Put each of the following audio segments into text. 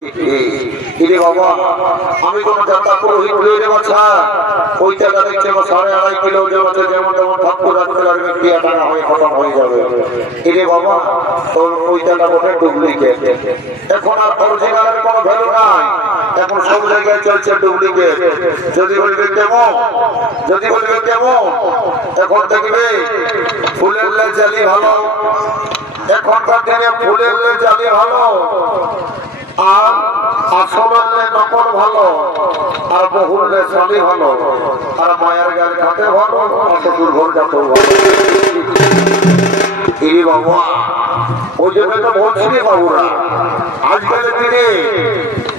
বাবা আমি কোন যাত্রা পুরোহিত হয়ে বাচ্চা ওই টাকা দেখছে 2.5 কিলো যে যেমন তেমন ঠাকুর রাখতে লাগবে ক্রিয়া টাকা হয়ে খতম হয়ে যাবে। বাবা তোর ওই টাকা বটে ডুপ্লিকেট। এখন আর অরিজিনালের কোনো ভ্যালু নাই, এখন সব জায়গায় চলছে ডুপ্লিকেট। যদি বলবে কেমন এখন দেখবে ফুলের জালি ভালো, এখনকার দিনে ফুলের জালি ভালো আর আসলে নকল ভালো আর বহুলে চালি ভালো আর মায়ের গাড়ি ঘাটে ভালো অতদূর ঘর যাতে ভালো। বাবা ওই জন্য তো বলছি বাবুরা আজকালের দিনে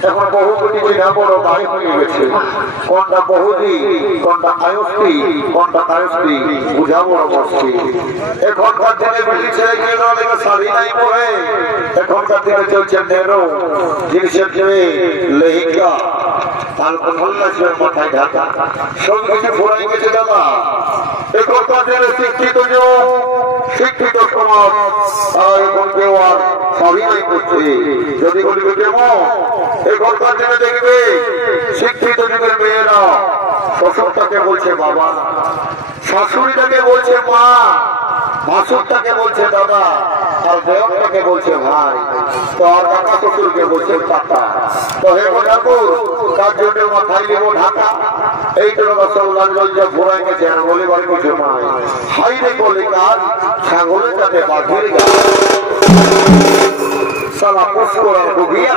এখন বহু কোটি চিনা বড় বাড়ি হয়ে গেছে। কোনটা বহুদি কোনটা আয়স্তি কোনটা কায়স্তি বুঝা বড় মুশকিল। এখনকার দিনে বেশি ছেলে মেয়েরা শাড়ি নাই পরে, এখনকার দিনে চলছে নেরো জিনিসের জন্য লেহেঙ্গা আর মাথায় ঢাকা সব কিছু ফুরাই গেছে দাদা। এখনকার দিনে শিক্ষিত সমাজ এখন কেউ আর সবই নাই করছে। যদি বলবে কেমন এখনকার দিনে দেখবে শিক্ষিত যুগের মেয়েরা শ্বশুরটাকে বলছে বাবা, শাশুড়িটাকে বলছে মা, ভাসুরটাকে বলছে দাদা আর দেওয়ারটাকে বলছে ভাই, তো আর কাকা শ্বশুরকে বলছে কাকা। তো হে ঠাকুর তার জন্য মাথায় নেব ঢাকা। এই তো যে ঘোরাই গেছে আর বলে বাড়ি করছে মাই হাই রে বলে কাজ ছাগলের কাছে বাঘের গাছ সালা পুষ্কর আর বুঝিয়া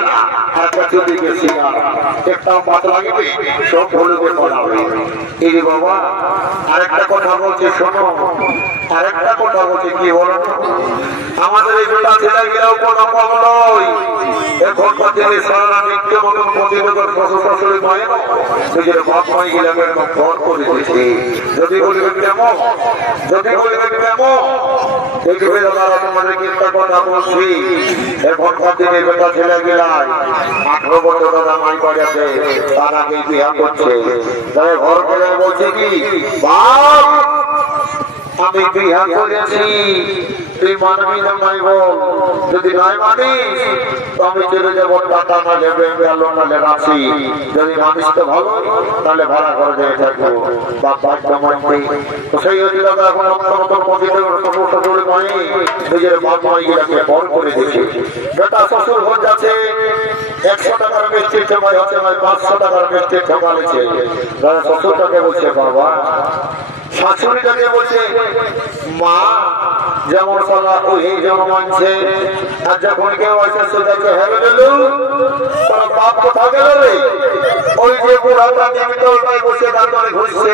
আর চুদিকে শিয়া একটা পাত লাগবে সব ভুলবে পড়াবে। বাবা আরেকটা কথা বলছে শোনো, আরেকটা কথা বলছে কি বলো, আমাদের এই বেটা ছেলে গেলেও কোনো কম নয়। এখনকার দিনে সারা নিত্য মতন প্রতিরোধের শ্বশুর মায়ের নিজের বাপ মাই গেলে ঘর করে দিয়েছে। যদি বলবে কেমন দেখবে দাদা তোমাদের একটা কথা বলছি, এখনকার দিনে বেটা ছেলে গেলায় 18 বছর দাদা মাই বাড়িতে তার আগে বিয়া করছে। তাই ঘর করে বলছে কি বাপ আমি বিয়া করেছি তুই মানবি না মাই বল, যদি নাই মানিস তো আমি চলে যাবো টাটা না যাবে গেলো নালে রাখি, যদি মানিস তো ভালো তাহলে ভাড়া করে দিয়ে থাকবো বাবা জমাই। তো সেই হচ্ছে দাদা এখন নিজের বাপ মাই গিয়ে বল করে দিচ্ছে। বেটা শ্বশুর ঘর যাচ্ছে 100 টাকার মিষ্টি ঠেমাই হচ্ছে 500 টাকার মিষ্টি ঠেমালিছে। শ্বশুরটাকে বলছে বাবা, শাশুড়িটাকে বলছে মা, যেমন সালা ওই যেমন মানছে। আর যখন কেউ আসে সোজাকে হেলে গেলু তার বাপ কোথা গেল রে, ওই যে বুড়াটা নিয়মিত ওটাই বসে তারপরে ঘুরছে,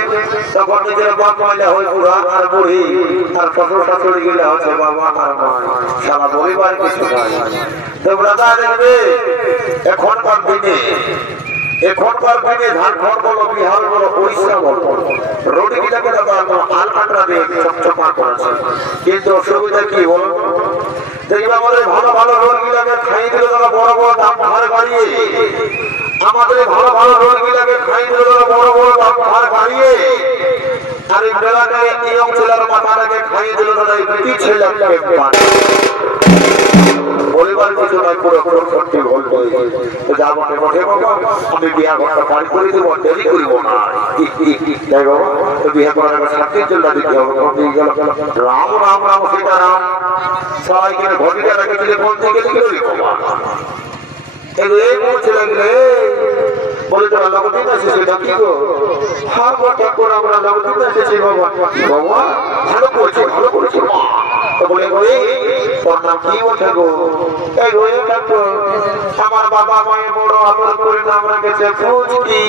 তখন নিজের বাপ মাইলে হয় বুড়া আর বুড়ি আর শ্বশুর শাশুড়ি গেলে হচ্ছে বাবা আর মা, সারা পরিবার কিছু নাই। তোমরা দেখবে এখনকার দিনে ঝাড়খণ্ড বলো বিহার বলো উড়িষ্যা বলো রোড গিলাকে আলকাটরা দিয়ে চকচকা করেছে, কিন্তু অসুবিধা কি বল দেখবে আমাদের ভালো ভালো রোড গিলাকে খাই দিল তারা বড় বড় দাম ভাড় বাড়িয়ে, আমাদের ভালো ভালো রোড গিলাকে খাই দিল তারা বড় বড় দাম ভাড় বাড়িয়ে, আর এই বেলাটাকে ইয়ং ছেলের মাথাটাকে খাইয়ে দিল তারা এই বেটি ছেলেকে পরিবার কিছু নয় পুরো সত্যি বলবো। তো যা বটে বটে বাবা আমি বিয়া ঘরটা পারি করে দেবো, দেরি করিব না। তাই বাবা বিয়ে করার সাথে চলে দিতে হবে। রাম রাম রাম সীতারাম সবাই কিনে ঘটিটা রেখেছিলে বলতে গেলে কি করি বাবা এগুলো এই বলছে লাগলে বলে তোরা লগদিন আসিস কি গো? হ্যাঁ ঠাকুর আমরা লগদিন এসেছি বাবা। বাবা ভালো করেছে বলে তোর নাম কি ওঠে গো? এই রয়ে ঠাকুর আমার বাবা মায়ের বড় আদর করে নাম রেখেছে ফুচকি।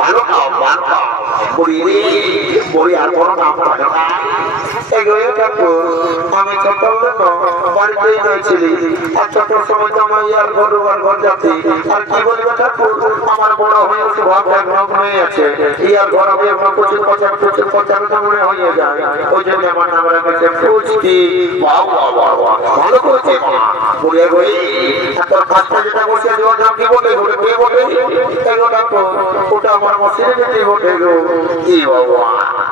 ভালো খাও বড়ি আর বড় নাম পাঠে না। এই রয়ে ঠাকুর আমি ছোট বাড়িতেই রয়েছিলি আর ছোট সময় জামাই আর ঘর যাচ্ছি আর কি বলবে ঠাকুর আমার বড় হয়ে ভাব এক হয়ে আছে ইয়ার ঘর আমি প্রচুর পচার মনে হয়ে যায়, ওই জন্য আমার নাম রেখেছে ফুচকি। ভালো করেছে বলে গই তোর কাজটা যেটা বসে দেওয়ার নাম কি বলে বলে কে বলে ওটা আমার মসজিদে যেতে বলে গো কি বাবা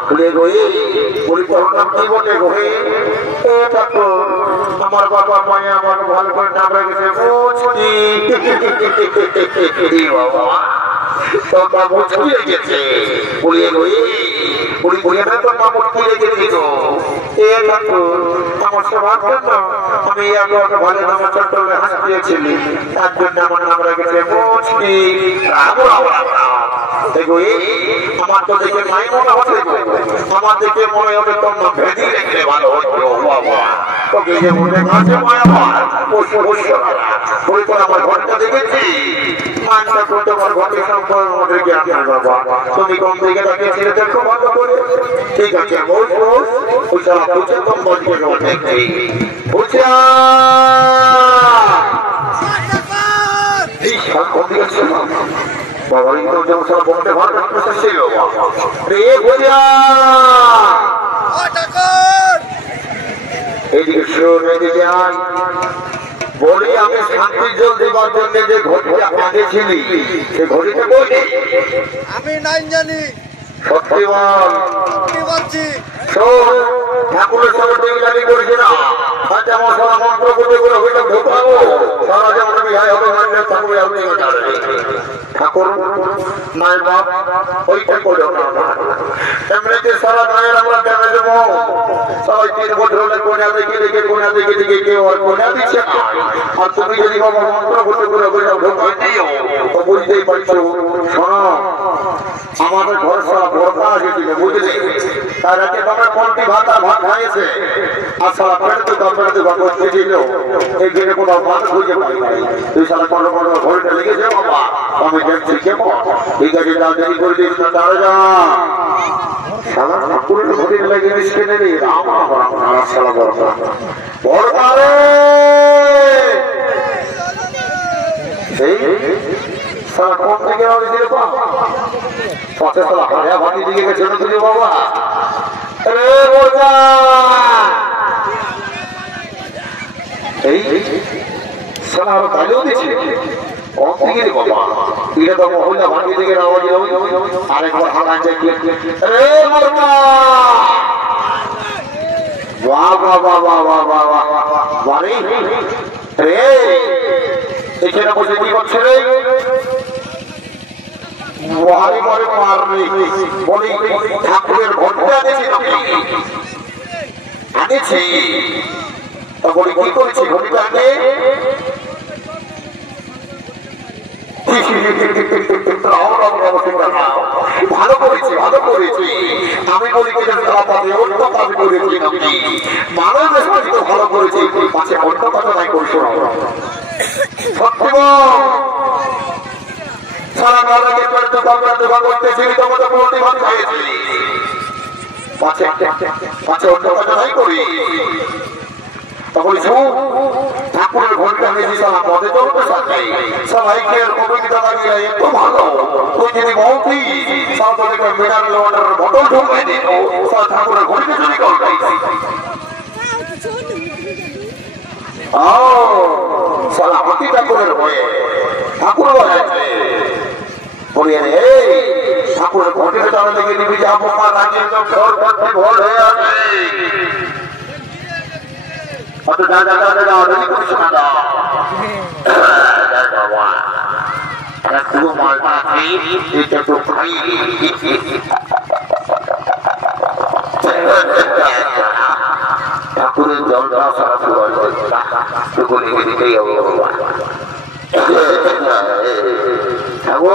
বলে গই বলি তোর নাম কি বলে গো? হে ঠাকুর আমার বাবা মায়ে আমার ভালো করে নাম রেখেছে ফুচকি। তোমরা মুচকি রেখেছে বলিয়ে বলিয়ে না তোমরা মুচকি রেখেছি গো আমার সবার জন্য আমি ভালো নাম চট্টগ্রামে হাত দিয়েছিলি তার জন্য আমার নাম রেখেছে মুচকি দেখো আমার তো দেখে মাই মনে হচ্ছে আমার দেখে মনে হবে তোমরা ভেদি রেখে ভালো হচ্ছে তোকে যে মনে কাছে মায়া আমার ঘরটা দেখেছি মানটা করতে আমার ঘরের সম্পর্ক আমাদেরকে আপনার বাবা তুমি কম থেকে তাকে ছেড়ে দেখো ভালো করে ঠিক আছে ওই সারা বুঝে কম বলছে দেখছি বুঝা এই সব কম দিয়েছে বাবা এই তো যেমন সারা বলতে ভালো লাগতেছে ছিল রে বুঝা এইদিকে শোন এইদিকে আয় বলি আমি শান্তির জল দেবার জন্য যে ঘড়িটা বাঁধেছিলি সে ঘড়িটা কই আমি নাই জানি সত্যি বল কি বলছি শোন ঠাকুরের সঙ্গে টেকলামি করেছে না আচ্ছা আমার সারা মন্ত্র করতে করে ওইটা ঢোকাবো সারা যেমন বিহায় হবে ঠাকুর ঠাকুর মায়ের বাপ ওইটা করে এমনিতে সারা গায়ের আমরা ডেমে দেবো সবাই 3 বছর হলে কোনা দেখে কেউ আর কোনা দিচ্ছে না আর তুমি যদি বাবা মন্ত্র করতে করে ওইটা ঢোকাই দিও তো বুঝতেই পারছো শোনো আমাদের ঘর সারা ভরকা এসেছিল বুঝলি তার আগে তোমার মন্ত্রী ভাত খাইয়েছে আর সারা পেটে তো ভাত খেয়েছিল এই দিনে কোনো ভাত খুঁজে পাই নাই তুই সারা কোনো ঘড়িটা লেগেছে বাবা আমি দেখছি কেমন ঠিক আছে যা দেরি করে দিস না তারা যা সারা ঠাকুরের ঘড়ির লেগে মিশকে রে রাম রাম সারা বড় এই সারা কোন থেকে হয়েছিল পথে সারা হায়া ভাটি দিকে গেছে তুই বাবা রে বোঝা এই সারা আরো গালিও দিচ্ছে কম থেকে রে বাবা এটা তো মহিলা ভাটি দিকে আওয়াজ আরেকবার হালা যায় রে বোঝা বাহ বাহ বাহ বাহ বাহ বাহ বাহ বাড়ি রে এখানে বসে কি করছে রে বাড়ি করে মারবে বলি ঠাকুরের ঘরটা আনেছি তা বলি কি করেছি ঘড়িটা আনে ভালো করেছি আমি বলি কি অন্য কাজ করেছি মানুষ ভালো করেছি পাশে অন্য কথা নাই করছো সত্যি সারা গাড়ি করতেছিলি তোমাদের পোল্ট্রি ভাত খাইয়েছিলি পাশে অন্য কথা নাই করি তখন ঠাকুরের ঘন্টা হয়েছি সারা পদে চলতে সাথে সবাইকে অভিজ্ঞতা লাগিয়ে একটু ভালো তুই যদি মন্ত্রী সারা মিনারেল ওয়াটারের বোতল ঢুকাই দিত সারা ঠাকুরের ঘড়িতে চুরি করতাই সারা হাতি ঠাকুরের হয়ে ঠাকুর বাজাচ্ছে বলি রে ঠাকুরের ঘড়িতে তারা লেগে দিবি যে আমার রাজ্যের ভোর ভোর হয়ে আছে অত দাদা করিস না পুরো মালটা এটা তো খাই ঠাকুরের জলটা সারা পুরো লিখে দিতেই হবে ঠাকুর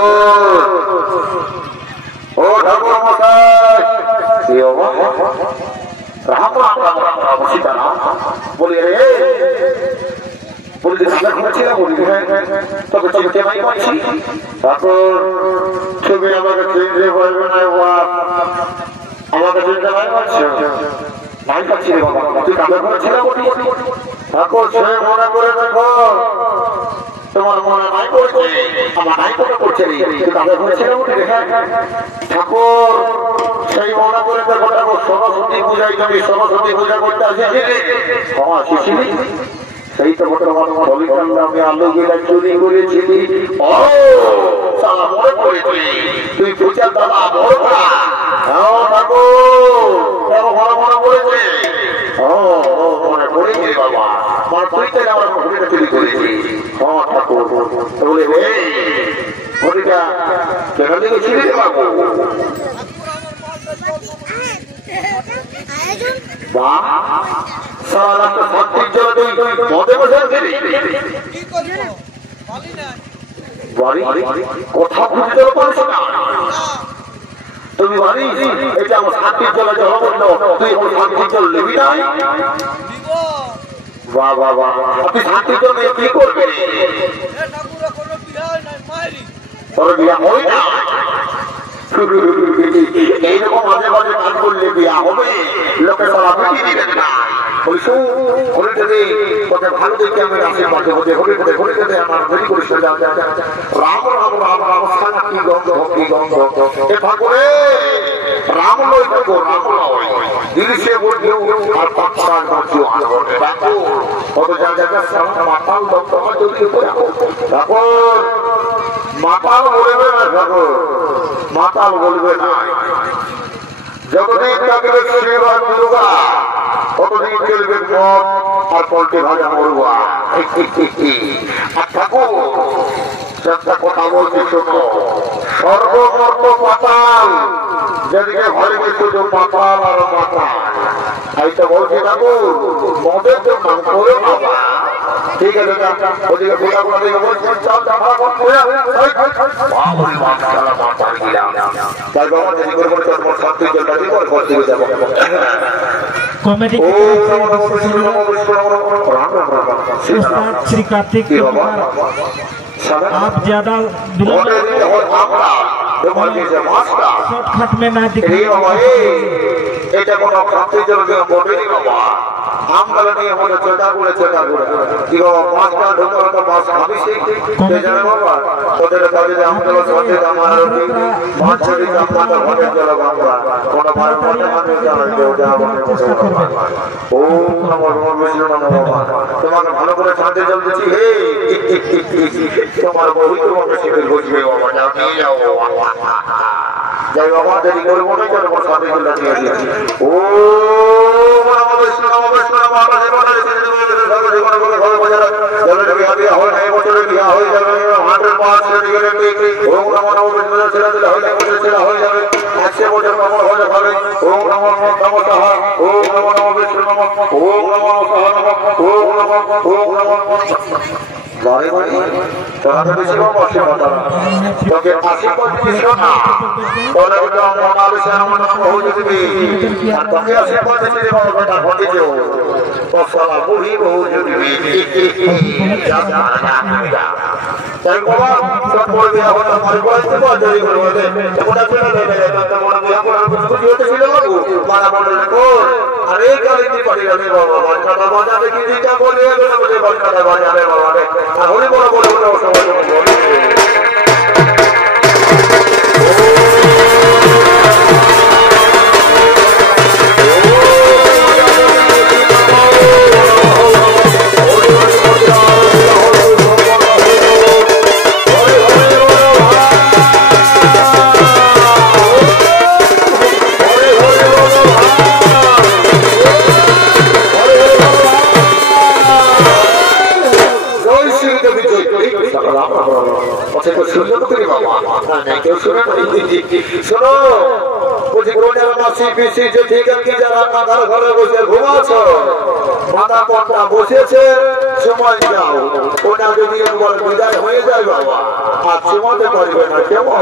ও ঠাকুর মশাই রাম রাম রাম রাম রাম সীতারাম বলি রে বলি আমরা ঘুরছিলাম বলি তবে চিনতে নাই পাচ্ছি ঠাকুর তুমি আমাকে চিনতে পারবে না আমাকে চিনতে নাই পাচ্ছ নাই পাচ্ছি রে বাবা তুই কাকে ঘুরছিলাম বলি ঠাকুর সে মনে করে দেখো তোমার মনে নাই করছে আমার নাই করে করছে তুই কাকে ঘুরছিলাম বলি ঠাকুর সেই মনে করে দেখো ঠাকুর সরস্বতী পূজায় তুমি সরস্বতী পূজা করতে আসিছিলি সেই তো আমি আলু গিলা চুরি করেছিলি মনে করেছি তুই পূজার দাদা বড় ঠাকুর মনে করেছে মনে করেছি বাবা আমার পরিচয় আমার ঘুরে চুরি করেছি ঠাকুর বলে ঘড়িটা কেন দিয়েছিলি বাবু? কথা বুঝতে পারছো না তুমি বাড়ি? এটা আমার শান্তির জলে জলবন্ধ, তুই আমার শান্তির জল নেবি নাই? বাহ বাহ বাহ, আপনি শান্তির জল নিয়ে কি করবে? তোর বিয়া হয় না? এইরকম মাঝে মাঝে কাজ করলে বিয়া হবে, লোকের তারা বুঝিয়ে দিবেন না। ভালো দেখে আমি রাশের মাঝে মধ্যে হরিটাতে আমার ভেরি করিস রাম রাম রাম রাম সারা কি গন্ধ কি গন্ধ এ ঠাকুরে রাম লয় দেখো রাম লয় দিলিশে বলছেও আর পাঁচটা দেখো কত জায়গায় মাতাল দপ্তর যদি দেখো মাতাল বলবে না, দেখো মাতাল বলবে না। যতদিন থাকবে সেবা মুরগা, ততদিন চলবে মদ আর পল্টে ভাজা মুরগা। আর ঠাকুর একটা কথা বলছি শোনো, সর্বমর্ম পাতাল, যেদিকে ঘরে শুধু পাতাল আর মাতাল। এইটা বলছি ঠাকুর মদের জন্য করে বাবা। ঠিক আছে ওদিকে বোঝাগুলো দিকে বলছি চল দেখা তাই বাবা যদি করে তোমার শান্তি জলটা দিয়ে ঘর থেকে যাবো। कॉमेडी श्री कार्तिक आप ज्यादा शॉर्टकट में ना दिखाइए। এটা কোনো খাতে জলকে বটেনি বাবা, আমগুলো নিয়ে মনে চেটা করে কি বাবা মাছটা ঢোকার তো মাছ খাবি সেই জানে বাবা তোদের কাজে আমগুলো সঙ্গে আমার মাছ যদি আমরা ঘরে চলে বাবা কোনো ভাই মনে মানে ও নমঃ বিষ্ণু নমঃ বাবা তোমাকে ভালো করে শান্তি জল দিচ্ছি। হে তোমার বহু তোমাকে শিবির বুঝবে বাবা, যাও নিয়ে যাও যাই বাবা, দেরি করবো না, তোমার শান্তি জল দিয়ে দিচ্ছি। ও নমঃ বিষ্ণু নমঃ বিষ্ণু নমঃ अरे गली पड़ी रहे बाबा बड़का बाजा देखी जीता बोले बोले बड़का बाजा रे बाबा रे होली बोला बोले বসেছে সময় যাও ওটা যদি বিদায় হয়ে যায় বাবা আর সীমাতে পারবে না কেমন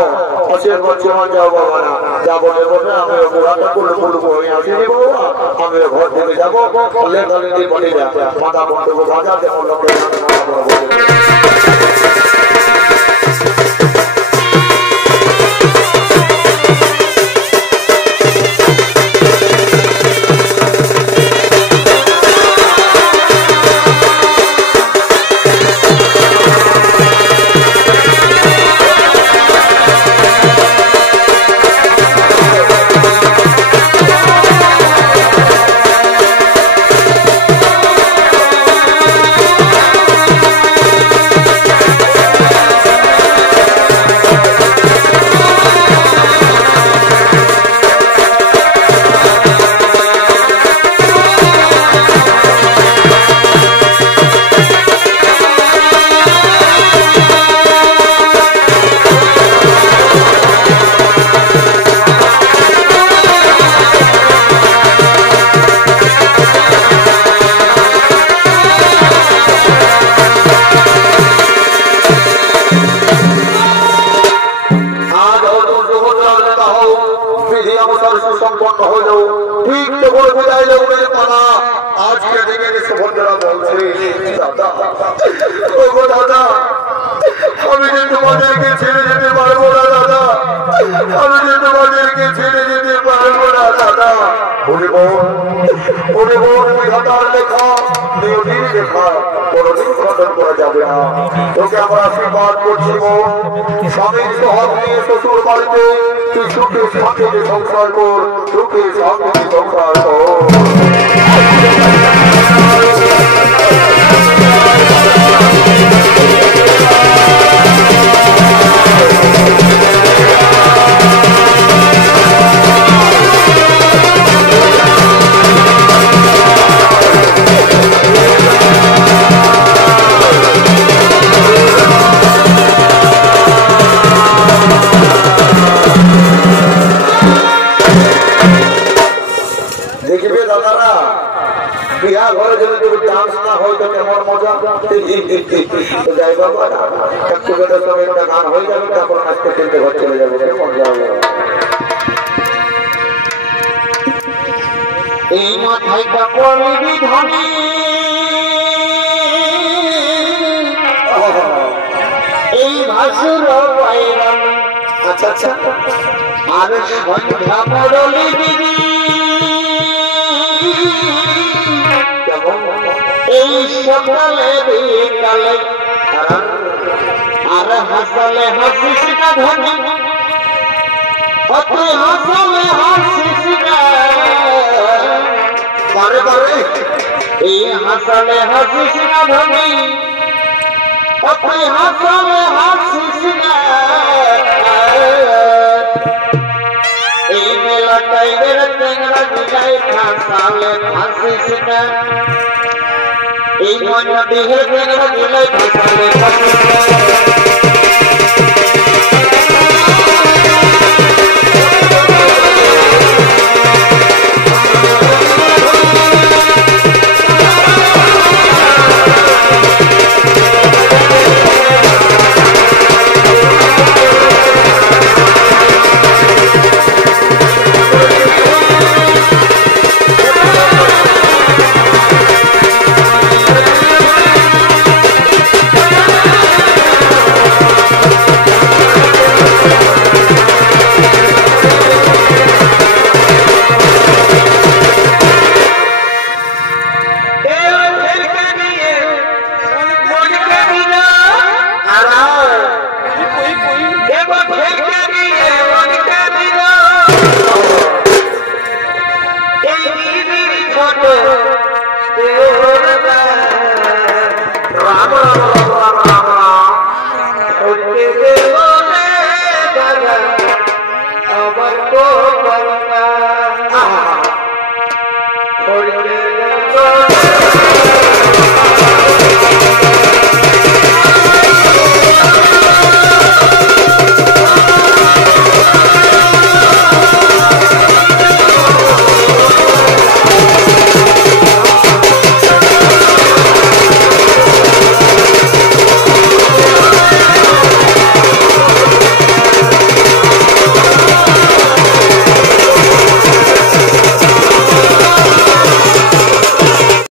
অসের সময় যাও বাবা না যাবো বসে আমি বুড়াটা করলে করবো আমি আসিনি বাবা আমি ঘর থেকে যাবো পড়ে যা মাথা বন্ধ বাজার যেমন লোকের আজকে দেখে সুভদ্রা বলছে দাদা ও গো দাদা আমি যে তোমাদেরকে ছেড়ে যেতে পারবো না দাদা আমি যে তোমাদেরকে ছেড়ে যেতে পারবো না দাদা তুমি ঘটার লেখা নিয়তির লেখা কোনদিন খণ্ডন করা যাবে না তোকে আমরা আশীর্বাদ করছি স্বামীর সহজ নিয়ে শ্বশুর বাড়িতে তুই সুখে শান্তিতে সংসার কর সুখে শান্তিতে সংসার কর বিহা ঘরে যদি ডান্স না হয় তো কেমন মজা যাই বাবা একটু বেটার সঙ্গে একটা গান হয়ে যাবে তারপর আজকে তিনটে ঘর চলে যাবে মজা হবে এই মাথায়টা পড়বি ধনী এই ভাসুর বাইরাম আচ্ছা আচ্ছা আর সন্ধ্যা পড়লি দিদি এই সকালে বিকালে আর হাসলে হাসিস না ধনী তুই হাসলে হাসিস না বারে বারে এই হাসলে হাসিস না ধনী তুই হাসলে হাসিস না এই মেলা টাইগের টেংরা দিলাই হাসলে হাসিস না এই ময়না দিহে টেংরা দিলাই হাসলে